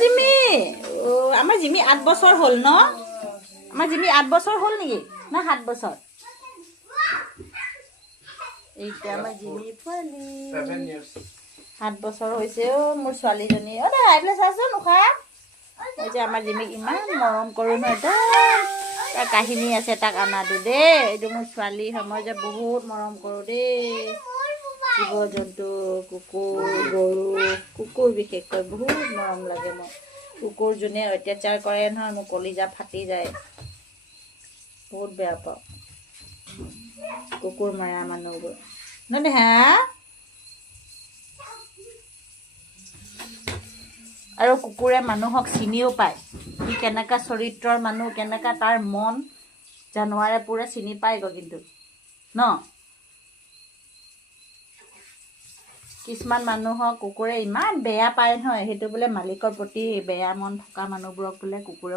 Jimmy আমাৰ Jimmy 8 বছৰ হ'ল ন আমাৰ জিমি 8 বছৰ হ'ল নেকি না 7 বছৰ এইটা আমাৰ জিমি পোৱালি 7 বছৰ হৈছে মোৰ ছোৱালীজনী দে আইলে চাচোন উখা এই যে আমাৰ জিমিক ইমান মৰম কৰোঁ ন এটা তাৰ কাহিনী আছে তাক আনাটো দেই এইটো মোৰ ছোৱালী মই যে বহুত মৰম কৰোঁ দেই জীৱ জন্তু কুকুৰ গৰু কুকুৰ বিশেষকৈ বহুত মৰম লাগে মই কুকুৰ যোনে অত্যাচাৰ কৰে নহয় মোৰ কলিজা ফাটি যায় বহুত বেয়া পাওঁ কুকুৰ মাৰা মানুহবোৰ ন হা আৰু কুকুৰে মানুহক চিনিও পায় সি কেনেকা চৰিত্ৰৰ মানুহ কেনেকা তাৰ মন জানুৱাৰে পুৰা চিনি পায়গৈ কিন্তু ন কিছুমান মানুহক কুকুৰে ইমান বেয়া পায় নহয় সেইটো বোলে মালিকৰ প্ৰতি বেয়া মন থকা মানুহবোৰক বোলে কুকুৰে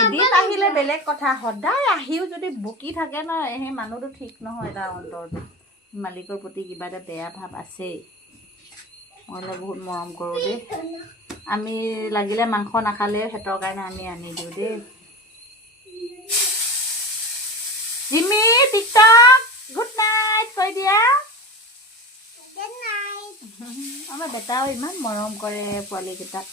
এদিন আহিলে বেলেগ কথা সদায় আহিও যদি বকি থাকে ন সেই মানুহটো ঠিক নহয় তাৰ অন্তৰটো মালিকৰ প্ৰতি কিবা এটা বেয়া ভাৱ আছেই মই বহুত মৰম কৰোঁ দেই আমি লাগিলে মাংস নাখালেও সিহঁতৰ কাৰণে আমি আনি দিওঁ দেই জিমি টিকটক গুড নাইট কৈ দিয়া আমাৰ বেটাও ইমান মৰম কৰে পোৱালীকেইটাক